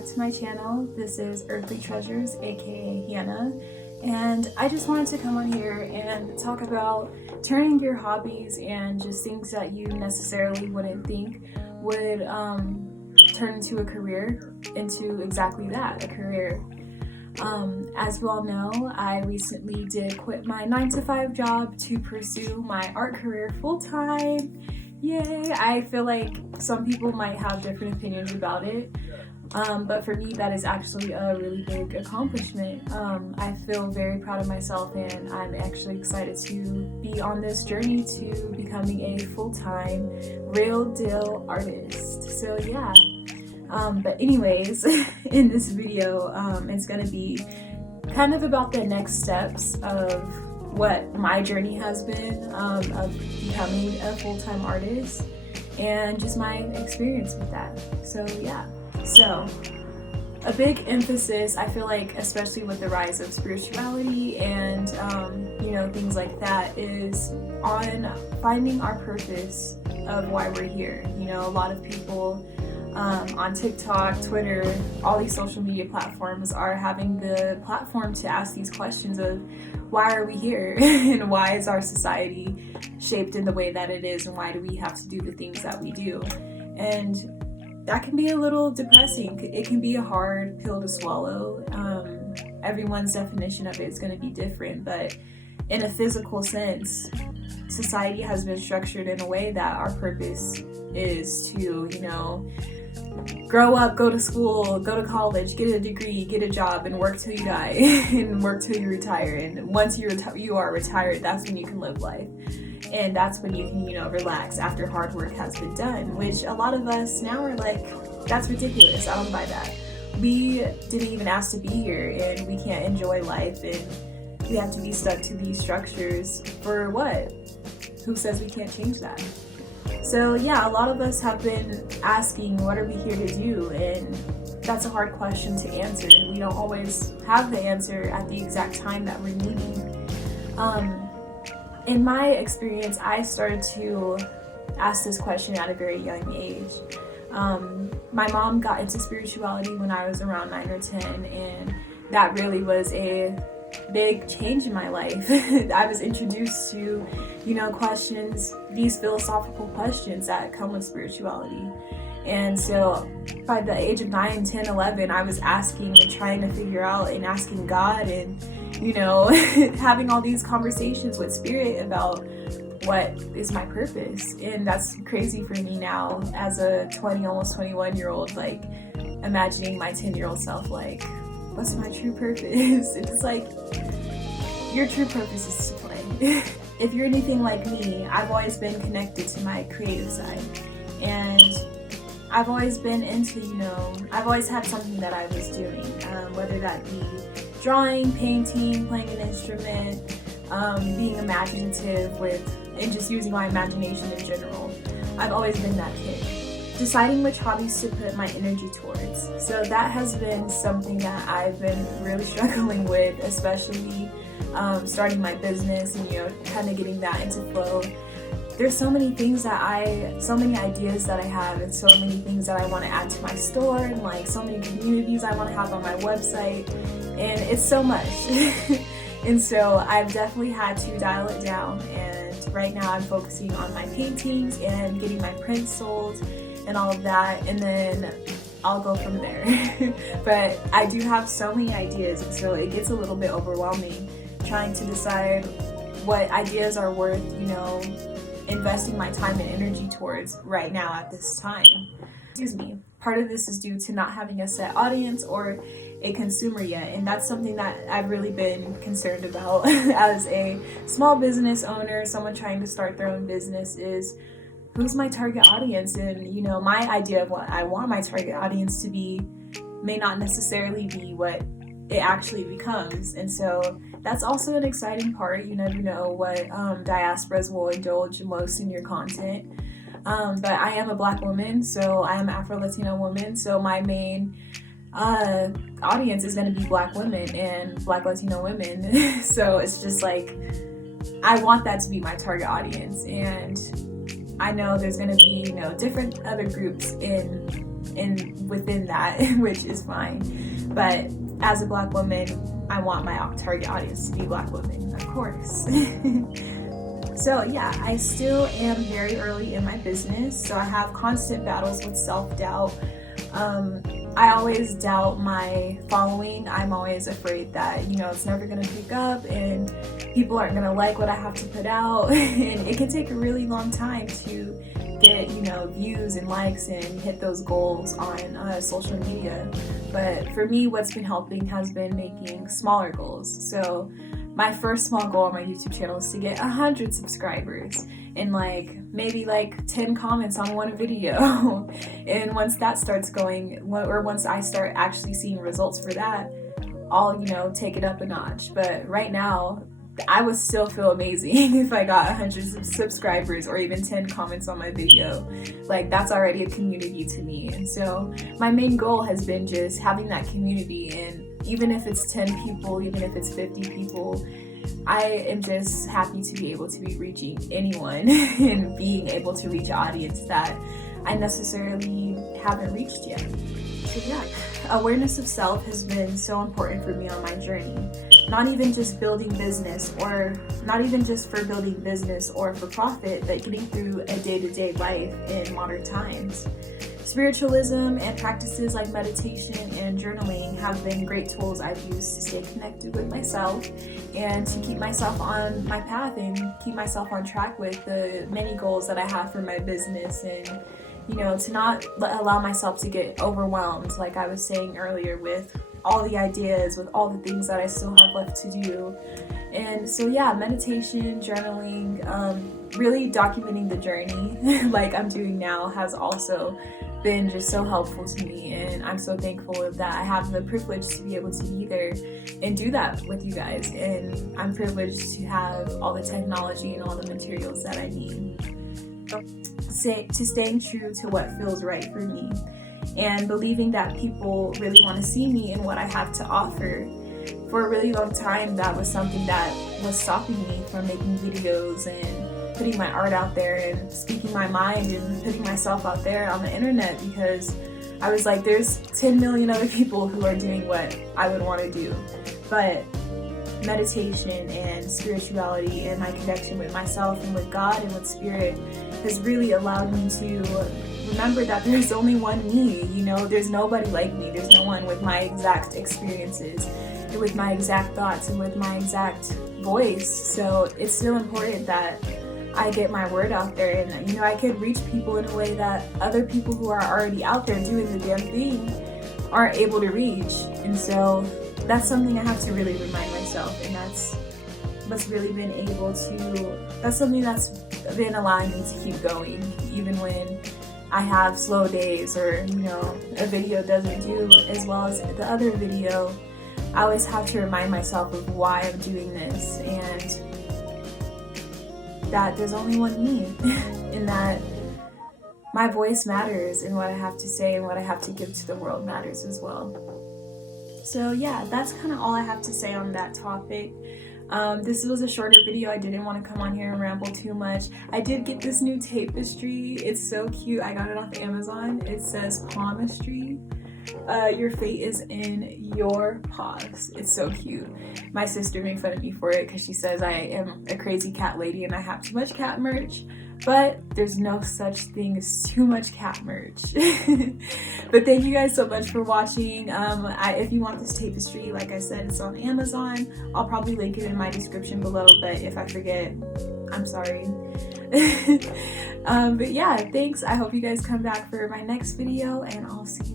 back to my channel. This is Earthly Treasures, aka Hannah, and I just wanted to come on here and talk about turning your hobbies and just things that you necessarily wouldn't think would turn into a career into exactly that, a career. As you all know, I recently did quit my 9-to-5 job to pursue my art career full-time. Yay! I feel like some people might have different opinions about it, but for me that is actually a really big accomplishment. I feel very proud of myself, and I'm actually excited to be on this journey to becoming a full-time, real deal artist. So yeah. But anyways, in this video, it's gonna be kind of about the next steps of what my journey has been of becoming a full-time artist and just my experience with that. So yeah. So a big emphasis, I feel like, especially with the rise of spirituality and things like that, is on finding our purpose of why we're here. A lot of people on TikTok, Twitter, all these social media platforms are having the platform to ask these questions of why are we here and why is our society shaped in the way that it is and why do we have to do the things that we do. And that can be a little depressing. It can be a hard pill to swallow. Everyone's definition of it is going to be different, but in a physical sense, society has been structured in a way that our purpose is to, grow up, go to school, go to college, get a degree, get a job, and work till you die and work till you retire. And once you are retired, that's when you can live life. And that's when you can, relax after hard work has been done, which a lot of us now are like, that's ridiculous. I don't buy that. We didn't even ask to be here, and we can't enjoy life, and we have to be stuck to these structures for what? Who says we can't change that? So yeah, a lot of us have been asking, what are we here to do? And that's a hard question to answer. We don't always have the answer at the exact time that we're needing. In my experience, I started to ask this question at a very young age. My mom got into spirituality when I was around 9 or 10, and that really was a big change in my life. I was introduced to, questions, these philosophical questions that come with spirituality. And so by the age of 9, 10, 11, I was asking and trying to figure out and asking God and, having all these conversations with spirit about what is my purpose. And that's crazy for me now as a 20, almost 21-year-old, like imagining my 10-year-old self, like, what's my true purpose? And it's like, your true purpose is to play. If you're anything like me, I've always been connected to my creative side. And I've always been into, I've always had something that I was doing, whether that be drawing, painting, playing an instrument, being imaginative and just using my imagination in general. I've always been that kid. Deciding which hobbies to put my energy towards. So that has been something that I've been really struggling with, especially starting my business and, kind of getting that into flow. There's so many things so many ideas that I have, and so many things that I want to add to my store, and like so many communities I want to have on my website, and it's so much. And so I've definitely had to dial it down, and right now I'm focusing on my paintings and getting my prints sold and all of that, and then I'll go from there. But I do have so many ideas, and so it gets a little bit overwhelming trying to decide what ideas are worth, investing my time and energy towards right now at this time. Excuse me. Part of this is due to not having a set audience or a consumer yet, and that's something that I've really been concerned about as a small business owner, someone trying to start their own business, is who's my target audience. And my idea of what I want my target audience to be may not necessarily be what it actually becomes. And so that's also an exciting part. You never know what diasporas will indulge most in your content. But I am a Black woman, so I am an Afro-Latino woman, so my main audience is going to be Black women and Black Latino women. So it's just like, I want that to be my target audience. And I know there's going to be, different other groups in within that, which is fine. But as a Black woman, I want my target audience to be Black women, of course. So yeah, I still am very early in my business, so I have constant battles with self-doubt. I always doubt my following. I'm always afraid that, it's never gonna pick up and people aren't gonna like what I have to put out. And it can take a really long time to get, views and likes and hit those goals on social media. But for me, what's been helping has been making smaller goals. So my first small goal on my YouTube channel is to get 100 subscribers and maybe 10 comments on one video. And once that starts going, or once I start actually seeing results for that, I'll, take it up a notch. But right now, I would still feel amazing if I got 100 subscribers or even 10 comments on my video. That's already a community to me. And so my main goal has been just having that community, and even if it's 10 people, even if it's 50 people, I am just happy to be able to be reaching anyone and being able to reach an audience that I necessarily haven't reached yet. So yeah, awareness of self has been so important for me on my journey. Not even just building business, or not even just for building business or for profit, but getting through a day-to-day life in modern times. Spiritualism and practices like meditation and journaling have been great tools I've used to stay connected with myself and to keep myself on my path and keep myself on track with the many goals that I have for my business, and to not allow myself to get overwhelmed, like I was saying earlier, with all the ideas, with all the things that I still have left to do. And so yeah, meditation, journaling, really documenting the journey like I'm doing now has also been just so helpful to me, and I'm so thankful that I have the privilege to be able to be there and do that with you guys. And I'm privileged to have all the technology and all the materials that I need. To staying true to what feels right for me, and believing that people really want to see me and what I have to offer. For a really long time, that was something that was stopping me from making videos and putting my art out there and speaking my mind and putting myself out there on the internet, because I was like, there's 10 million other people who are doing what I would want to do. But meditation and spirituality and my connection with myself and with God and with Spirit has really allowed me to remember that there's only one me. There's nobody like me. There's no one with my exact experiences and with my exact thoughts and with my exact voice. So it's still important that I get my word out there, and I could reach people in a way that other people who are already out there doing the damn thing aren't able to reach. And so that's something I have to really remind myself, and that's what's really been that's something that's been allowing me to keep going, even when I have slow days, or a video doesn't do as well as the other video. I always have to remind myself of why I'm doing this, and that there's only one me, and that my voice matters, and what I have to say and what I have to give to the world matters as well. So yeah, that's kind of all I have to say on that topic. This was a shorter video. I didn't want to come on here and ramble too much. I did get this new tapestry. It's so cute. I got it off Amazon. It says palmistry. Your fate is in your paws. It's so cute. My sister made fun of me for it because she says I am a crazy cat lady and I have too much cat merch. But there's no such thing as too much cat merch. But thank you guys so much for watching. If you want this tapestry, like I said, it's on Amazon. I'll probably link it in my description below, but if I forget, I'm sorry. But yeah, thanks. I hope you guys come back for my next video, and I'll see you